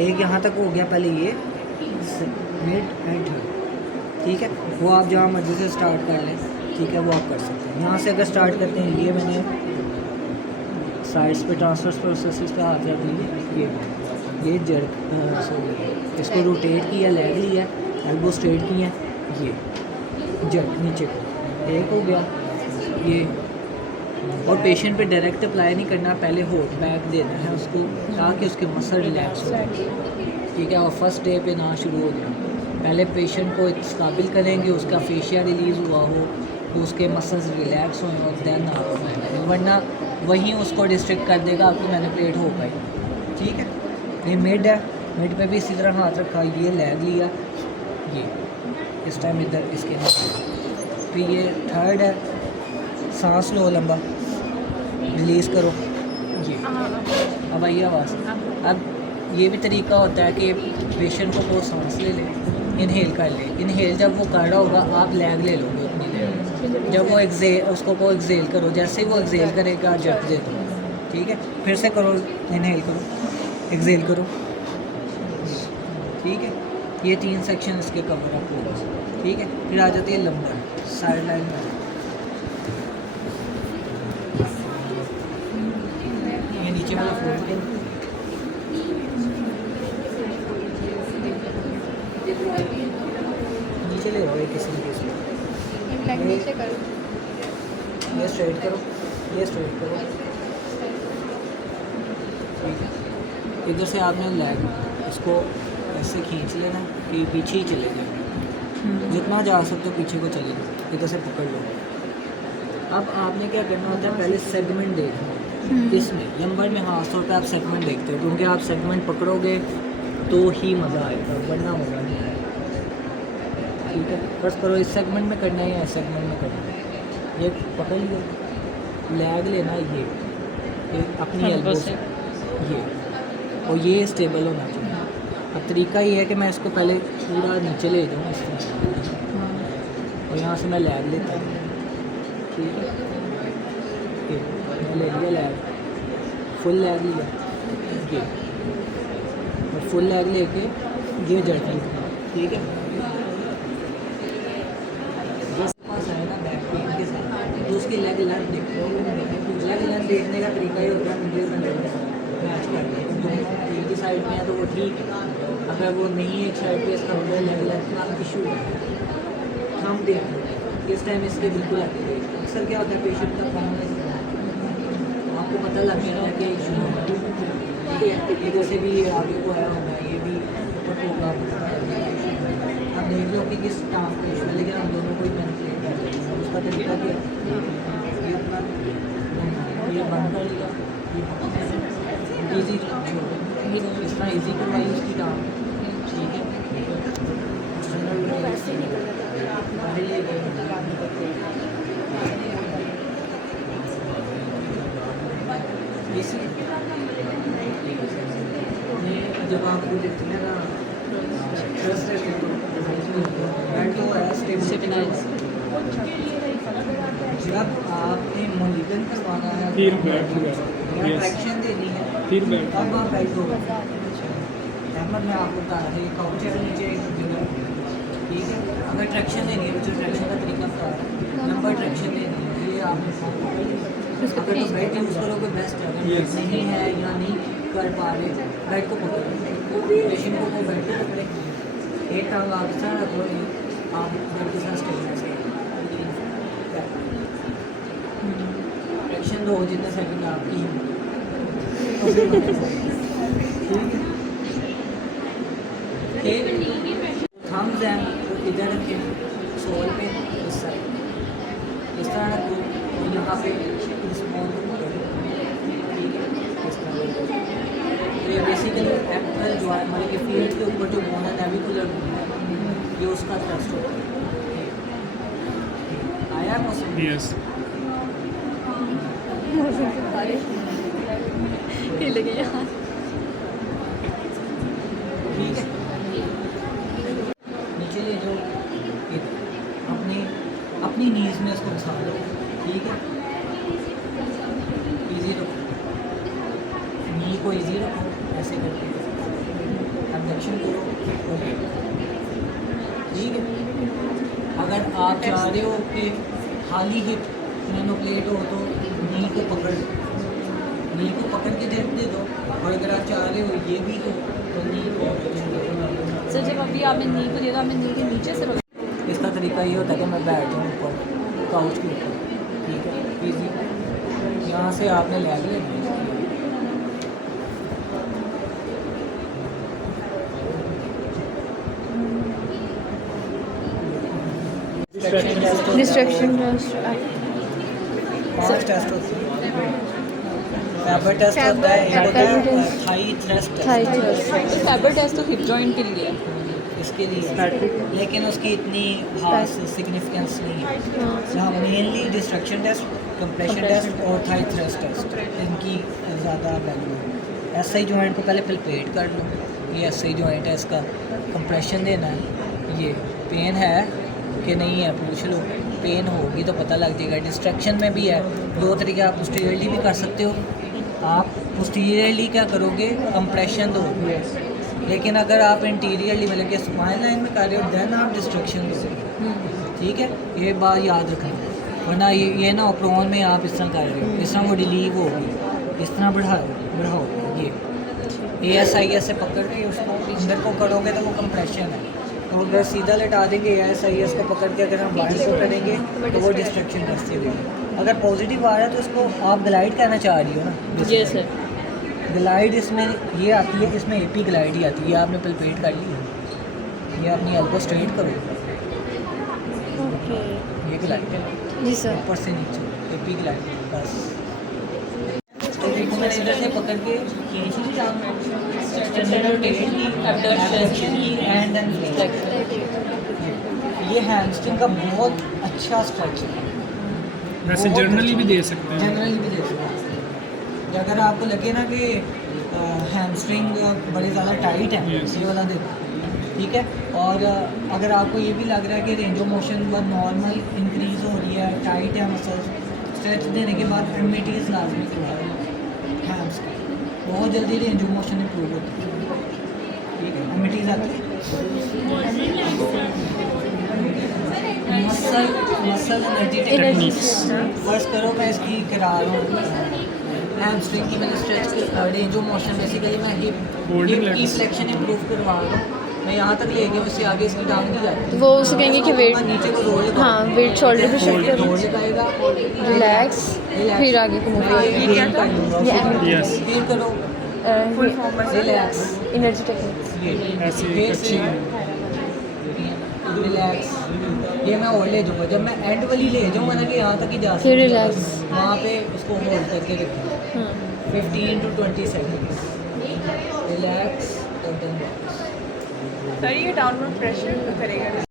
एक यहाँ तक हो गया पहले ये मिड एंड थर्ड, ठीक है। वो आप जहाँ मर्जी से स्टार्ट कर लें, ठीक है, वो आप कर सकते हैं। यहाँ से अगर स्टार्ट करते हैं, ये मैंने साइड्स पे ट्रांसफर्स प्रोसेसेस पे हाथ रख लिए, ये जर्क सॉरी इसको रोटेट किया, लेग लिया, एल्बो स्ट्रेट किया, ये जर्क नीचे को एक हो गया ये। और पेशेंट पे डायरेक्ट अप्लाई नहीं करना, पहले होट बैक देना है उसको ताकि उसके मसल रिलैक्स हो जाए, ठीक है। और फर्स्ट डे पे ना शुरू हो गया, पहले पेशेंट को इस काबिल करेंगे उसका फेशिया रिलीज़ हुआ हो, तो उसके मसल्स रिलैक्स हों और देन आप, वरना वहीं उसको डिस्ट्रिक्ट कर देगा आपकी मैनिपुलेट हो पाई, ठीक है। ये मिड है, मिड पे भी इसी तरह हाथ रखा, ये लैग लिया, ये इस टाइम इधर इसके नीचे। फिर ये थर्ड है, सांस लो लंबा, रिलीज़ करो, ये अब आइए आवाज़। अब ये भी तरीका होता है कि पेशेंट को वो सांस ले ले, इनहेल कर ले, इनहेल जब वो कर रहा होगा आप लैग ले लोगे उतनी देर, जब वो एक्सेल उसको वो एक्सेल करो, जैसे ही वो एक्सेल करेगा जब दे दो, ठीक है। फिर से करो, इनहेल करो, एक्सेल करो, ठीक है। ये 3 सेक्शन इसके कवर अप होगा, ठीक है। फिर आ जाती है लंबर साइड लाइन में, ये नीचे वाला फ्लोर नीचे ले रहा किसी भी केस में, नीचे करो, ये स्ट्रेट करो, ये स्ट्रेट करो, ठीक है। इधर से आपने लैग इसको ऐसे खींच लेना कि पीछे ही चले जाए, जितना जा सकते हो पीछे को चले जाओ, इधर से पकड़ लो। अब आपने क्या करना होता है, पहले सेगमेंट देखना, इसमें नंबर में खास तौर पे आप सेगमेंट देखते हो, क्योंकि आप सेगमेंट पकड़ोगे तो ही मज़ा आएगा, वरना मज़ा नहीं आएगा, ठीक है। बस करो इस सेगमेंट में करना है या इस सेगमेंट में करना है, ये पकड़ लिया, लैग लेना, ये अपनी एल्बो से ये, और ये स्टेबल होना चाहिए। अब तरीका ये है कि मैं इसको पहले पूरा नीचे ले जाऊँ इस तरह, और यहाँ से मैं लैग लेता हूँ, ठीक है। ले लिया लैग, फुल लैग लिया, ये और फुल लैग लेके ये जड़ लिया, ठीक है। बस पास है ना बैक पेन के साथ, तो उसकी लेग लेंथ देखो, लेग लेंथ देखने का तरीका ये होता है, मुझे मैच करना है, दोनों एक ही साइड में है तो वो ठीक है, अगर वो नहीं एक साइड पे इसका होगा लेग लेंथ का इशू है, हम देखो इस टाइम इसके बिल्कुल आते हैं। अक्सर क्या होता है पेशेंट का काम है, आपको पता लग गया है कि इशू होगा, ठीक है। इधर से भी आगे को आया होगा, ये भी ऊपर होगा, अब देख लो कि किस काम का इशू है, लेकिन हम दोनों को ही मैनिपुलेट कर रहे हैं। उसका तरीका क्या ये अपना ये बंद कर लिया, ईजी इस तरह ईजी करवाई उसकी काम, ठीक है। वैसे ही निकल जब आपको देखते हैं ना जब आपने मोलिगन करवाना है, ट्रैक्शन देनी है, तब आप बैठ दो। अहमद मैं आपको बता रहा था, ये काउच है नीचे एक जगह, ठीक है। अगर ट्रैक्शन देनी है, जो ट्रैक्शन का तरीका बता रहा है, नंबर ट्रैक्शन देनी है, ये आप अगर तो बेड यूज़ करोगे बेस्ट है, अगर नहीं है या नहीं कर पा रहे बेड को पकड़ो, पेशेंट को बेड को पकड़े, एक टांग आप इस तरह रखो, आप बेड के साथ स्टेबलाइज करें, ट्रैक्शन दो जितने सेकंड आपकी ठीक है। थम्स हैं तो इधर रखें, सोल पे इस साइड इस तरह रखो, तो यहाँ पे इस बॉल को पकड़ो, ठीक है, इस तरह। तो ये बेसिकली एक्टर जो है हमारे फील्ड के ऊपर जो बोन है नेविकुलर बोन है, ये उसका थ्रस्ट होता है। आया मौसम यस हिल गया, ठीक है। नीचे ले जाओ, अपनी नीज में इसको घुसा दो, ठीक है। इजी रखो, नी को इजी रखो, ऐसे करके कंट्रैक्शन करो, ठीक है। अगर आप चाह रहे हो कि खाली हिप नैनोप्लेट हो तो नी को पकड़ के जेट दे दो, और अगर आप चाह रहे हो ये भी हो तो नी को सर जब अभी आपने नी को दिया तो आपने नी के नीचे से रखा। इसका तरीका ये होता है कि मैं बैठ जाऊँ ऊपर काउच के ऊपर, ठीक है, इजी। यहाँ से आपने लैग लेना है, डिस्ट्रैक्शन 5 टेस्ट होते हैं। फैबर टेस्ट होता है, एक होता है thigh thrust test, FABER test तो हिप जॉइंट के लिए है। इसके लिए, लेकिन उसकी इतनी खास सिग्निफिकेंस नहीं है। यहाँ mainly distraction test, compression test और थाई थ्रस्ट टेस्ट, इनकी ज़्यादा वैल्यू है। एसआई जॉइंट को पहले पल्पेट कर लो, ये एसआई जॉइंट है, इसका कंप्रेशन देना है। ये पेन है कि नहीं है पूछ लो, पेन होगी तो पता लग जाएगा। डिस्ट्रक्शन में भी है, 2 तरीके, आप पोस्टीरियरली भी कर सकते हो। आप पोस्टीरियरली क्या करोगे, कंप्रेशन दोगे, लेकिन अगर आप इंटीरियरली मतलब कि स्पाइन लाइन में कर रहे हो देन आप डिस्ट्रक्शन दोगे, ठीक है। ये बात याद रखना, वरना ये ना प्रोन में आप इस तरह कर रहे हो, इस तरह वो डिलीव होगी, इस तरह बढ़ाओ ये ASIS से पकड़ के उसको अंदर को करोगे तो वो कंप्रेशन है। तो अगर सीधा लटा देंगे ASIS को पकड़ के, अगर हम बाहर को करेंगे तो वो डिस्ट्रक्शन करते हुए। अगर पॉजिटिव आ रहा है तो उसको आप ग्लाइड करना चाह रही हो ना, जी सर। ग्लाइड इसमें ये आती है, इसमें AP ग्लाइड ही आती है। ये आपने पल्पेट कर ली है, ये अपनी एल्बो स्ट्रेट करो, ओके ये ग्लाइड जी सर। ऊपर से नीचे AP ग्लाइड, बस। तो देखो मैंने इधर से पकड़ के एंड देन ये हैमस्ट्रिंग का बहुत अच्छा स्ट्रेच है। वैसे जनरली भी दे सकते हैं। जनरली भी दे सकते हैं। अगर आपको लगे ना कि हैमस्ट्रिंग बड़े ज़्यादा टाइट है, Yes. ये वाला देखो, ठीक है। और अगर आपको ये भी लग रहा है कि रेंज ऑफ मोशन बहुत नॉर्मल इंक्रीज हो रही है, टाइट है मसल्स, स्ट्रेच देने के बाद एडमिटीज लाजमी करवाएं हैम्स की, बहुत जल्दी रेंज ऑफ मोशन इंप्रूव होती है, ठीक है। एडमिटीज आती है, मसल एनर्जी टेक्निक्स। फर्स्ट करो, मैं इसकी करा रहा हूँ हैमस्ट्रिंग की, मैंने स्ट्रेच की रेंज ऑफ मोशन, बेसिकली मैं हिप की फ्लेक्शन इंप्रूव करवा रहा हूँ। मैं यहाँ तक ले गया, उससे आगे इसकी टांग नहीं जाती। वो उसे कहेंगे कि वेट, नीचे को जोड़ लगा, हाँ वेट शोल्डर पे शिफ्ट जोड़ करो, लगाएगा, रिलैक्स, फिर आगे को मूव करो। Yes. फिर करो रिलैक्स, एनर्जी टेक्निक्स। ऐसे फिर अच्छी से रिलैक्स। ये मैं और ले जाऊँगा, जब मैं एंड वाली ले जाऊँगा ना कि यहाँ तक ही जा फिर सकती relax। वहाँ पे उसको होल्ड करके रखना, 15 to 20 सेकेंड्स, रिलैक्स और देन सर ये डाउनवर्ड प्रेशर करेगा।